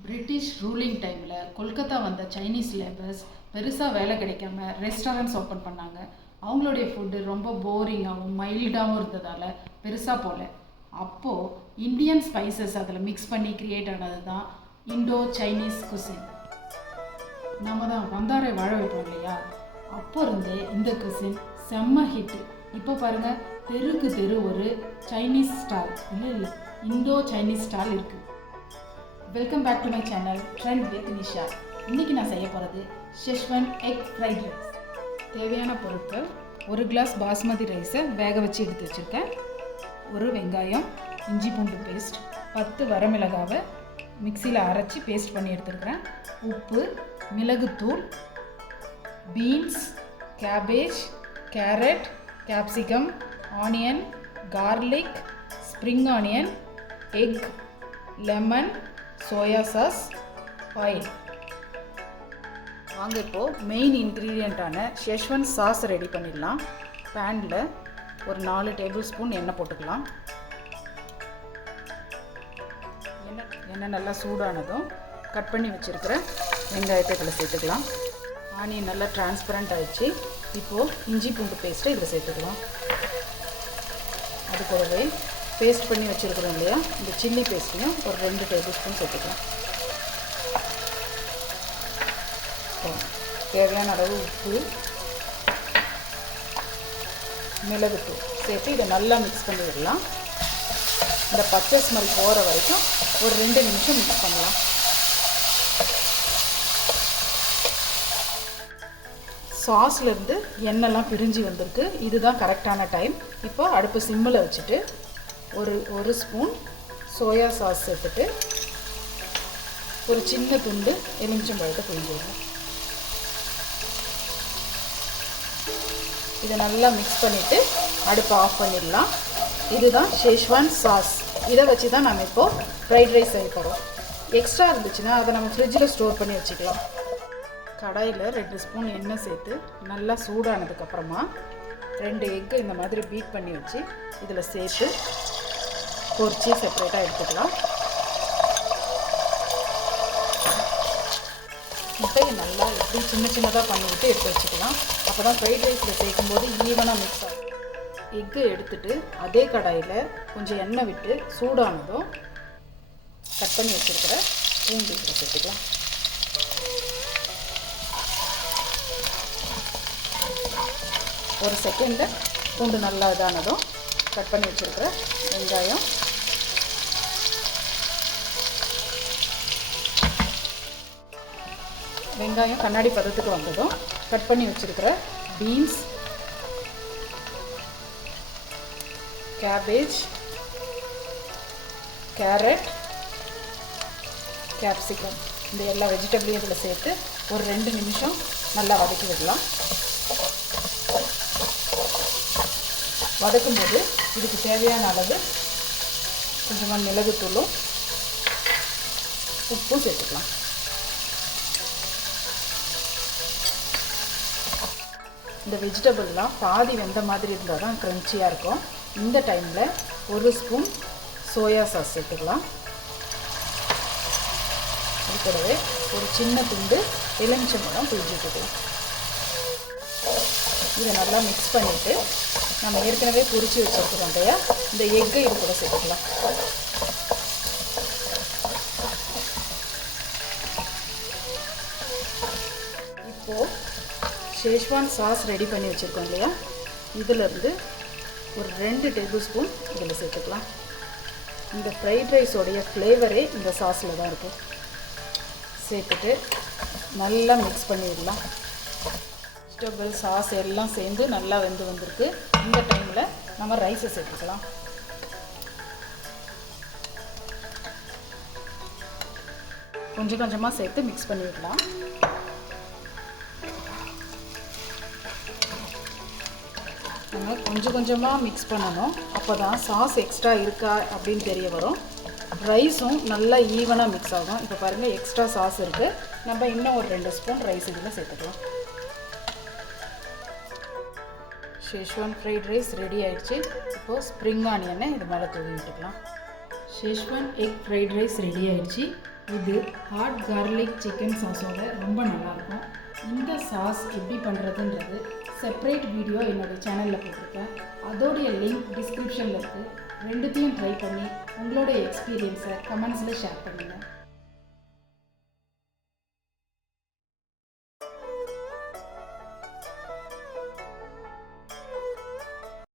British ruling டைமில் கொல்கத்தா வந்த Chinese labours பெருசாக வேலை கிடைக்காம ரெஸ்டாரண்ட்ஸ் ஓப்பன் பண்ணாங்க. அவங்களுடைய ஃபுட்டு ரொம்ப போரிங்காகவும் மைல்டாகவும் இருந்ததால் பெருசாக போகல. அப்போது இந்தியன் ஸ்பைசஸ் அதில் மிக்ஸ் பண்ணி க்ரியேட் ஆனது தான் இண்டோ சைனீஸ் குசின். நம்ம தான் வந்தாரை வாழ வைப்போம் இல்லையா, அப்போ இருந்தே இந்த குசின் செம்ம ஹிட்டு. இப்போ பாருங்கள், தெருக்கு தெரு ஒரு சைனீஸ் ஸ்டால் இல்லை இண்டோ சைனீஸ் ஸ்டால் இருக்குது. Welcome back to my channel trend with Nisha. இன்றைக்கி நான் செய்ய போகிறது ஷெஸ்வன் எக் ஃப்ரைட் ரைஸ். தேவையான பொருட்கள்: ஒரு கிளாஸ் பாஸ்மதி ரைஸை வேக வச்சு எடுத்து வச்சுருக்கேன், ஒரு வெங்காயம், இஞ்சி பூண்டு பேஸ்ட், 10 வரமிளகாவை மிக்சியில் அரைச்சி பேஸ்ட் பண்ணி எடுத்துருக்கிறேன், உப்பு, மிளகுத்தூள், beans, cabbage, carrot, capsicum, onion, garlic, spring onion, egg, lemon, soya sauce, oil. வாங்க இப்போது மெயின் இன்க்ரீடியண்ட்டான ஷெஸ்வன் சாஸ் ரெடி பண்ணிடலாம். பேனில் ஒரு 4 டேபிள் ஸ்பூன் எண்ணெய் போட்டுக்கலாம். எண்ணெய் நல்லா சூடானதும் கட் பண்ணி வச்சுருக்கிற வெங்காயத்தை இதில் சேர்த்துக்கலாம். ஆனியன் நல்லா டிரான்ஸ்பரண்ட் ஆகிடுச்சு. இப்போது இஞ்சி பூண்டு பேஸ்ட்டை இதில் சேர்த்துக்கலாம். அது கூடவே பேஸ்ட் பண்ணி வச்சுருக்கிறோம் இல்லையா, இந்த சில்லி பேஸ்ட்டையும் ஒரு 2 டேபிள் ஸ்பூன் சேர்த்துக்கலாம். தேவையான அளவு உப்பு, மிளகுத்தூள் சேர்த்து இதை நல்லா மிக்ஸ் பண்ணி விடலாம். இந்த பச்சை ஸ்மெல் போகிற வரைக்கும் ஒரு 2 நிமிஷம் மிக்ஸ் பண்ணலாம். சாஸ்லேருந்து எண்ணெய்லாம் பிரிஞ்சு வந்திருக்கு. இதுதான் கரெக்டான டைம். இப்போ அடுப்பு சிம்மில் வச்சுட்டு ஒரு ஸ்பூன் சோயா சாஸ் சேர்த்துட்டு ஒரு சின்ன துண்டு எலுமிச்சம்பழத்தை பிழிஞ்சிடணும். இதை நல்லா மிக்ஸ் பண்ணிவிட்டு அடுப்பை ஆஃப் பண்ணிடலாம். இதுதான் ஷெஸ்வான் சாஸ். இதை வச்சு தான் நம்ம இப்போது ஃப்ரைட் ரைஸ் செய்ய போகிறோம். எக்ஸ்ட்ரா இருந்துச்சுன்னா அதை நம்ம ஃப்ரிட்ஜில் ஸ்டோர் பண்ணி வச்சுக்கலாம். கடாயில் 2 ஸ்பூன் எண்ணெய் சேர்த்து நல்லா சூடானதுக்கப்புறமா 2 எக்கு இந்த மாதிரி பீட் பண்ணி வச்சு இதில் சேர்த்து பொரிச்சு செப்பரேட்டாக எடுத்துக்கலாம். முட்டையை நல்லா எப்படி சின்னதாக பண்ணிவிட்டு எடுத்து வச்சுக்கலாம். அப்போ தான் ஃப்ரைட் ரைஸில் சேர்க்கும்போது ஈவனாக மிக்ஸ் ஆகும். எக்கு எடுத்துகிட்டு அதே கடாயில் கொஞ்சம் எண்ணெய் விட்டு சூடானதும் கட் பண்ணி வச்சுருக்கிற பூண்டு இதில் சேர்த்துக்கலாம். ஒரு செகண்டில் பூண்டு நல்லா இதானதும் கட் பண்ணி வச்சுருக்கிற வெங்காயம், கண்ணாடி பதத்துக்கு வந்ததும் கட் பண்ணி வச்சுருக்கிற பீன்ஸ், கேபேஜ், கேரட், கேப்சிகம் இந்த எல்லா வெஜிடபிளையும் இதில் சேர்த்து ஒரு 2 நிமிஷம் நல்லா வதக்கி விடலாம். வதக்கும்போது இதுக்கு தேவையான அளவு கொஞ்சமாக மிளகுத்தூளும் உப்பும் சேர்த்துக்கலாம். இந்த வெஜிடபிள்லாம் பாதி வெந்த மாதிரி இருந்தால் தான் க்ரன்ச்சியாக இருக்கும். இந்த டைமில் 1 ஸ்பூன் சோயா சாஸ் சேர்த்துக்கலாம். அது கூடவே ஒரு சின்ன துண்டு எலுமிச்சம்பழம் பிழிஞ்சிட்டுக்கலாம். இதை நல்லா மிக்ஸ் பண்ணிவிட்டு நம்ம ஏற்கனவே பொரிச்சு வச்சுருக்கிறோம் இல்லையா, இந்த எக்கை இது கூட சேர்த்துக்கலாம். இப்போது ஷெஸ்வான் சாஸ் ரெடி பண்ணி வச்சுருக்கோம் இல்லையா, இதிலேருந்து ஒரு 2 டேபிள் ஸ்பூன் இதில் சேர்த்துக்கலாம். இந்த ஃப்ரைட் ரைஸோடைய ஃப்ளேவரே இந்த சாஸில் தான் இருக்குது. சேர்த்துட்டு நல்லா மிக்ஸ் பண்ணிடலாம். வெஜிடபிள் சாஸ் எல்லாம் சேர்ந்து நல்லா வெந்து வந்திருக்கு. இந்த டைமில் நம்ம ரைஸை சேர்த்துக்கலாம். கொஞ்சம் கொஞ்சமாக சேர்த்து மிக்ஸ் பண்ணிடலாம். நம்ம கொஞ்சம் கொஞ்சமாக மிக்ஸ் பண்ணணும். அப்போ தான் சாஸ் எக்ஸ்ட்ரா இருக்கா அப்படின்னு தெரிய வரும். ரைஸும் நல்லா ஈவனாக மிக்ஸ் ஆகும். இப்போ பாருங்கள், எக்ஸ்ட்ரா சாஸ் இருக்குது. நம்ம இன்னும் ஒரு 2 ஸ்பூன் ரைஸ் இதில் சேர்த்துக்கலாம். ஷெஸ்வான் ஃப்ரைட் ரைஸ் ரெடி ஆகிடுச்சு. இப்போது ஸ்ப்ரிங் ஆனியனை இது மேலே தூவி விட்டுக்கலாம். Schezwan egg fried rice ready ஆகிடுச்சு. இது ஹாட் கார்லிக் சிக்கன் சாஸோட ரொம்ப நல்லாயிருக்கும். இந்த சாஸ் எப்படி பண்ணுறதுன்றது செப்பரேட் வீடியோ என்னோடய சேனலில் போட்டிருக்கேன். அதோடைய லிங்க் டிஸ்கிரிப்ஷனில் இருக்குது. ரெண்டுத்தையும் ட்ரை பண்ணி உங்களோட எக்ஸ்பீரியன்ஸை கமெண்ட்ஸில் ஷேர் பண்ணுங்கள்.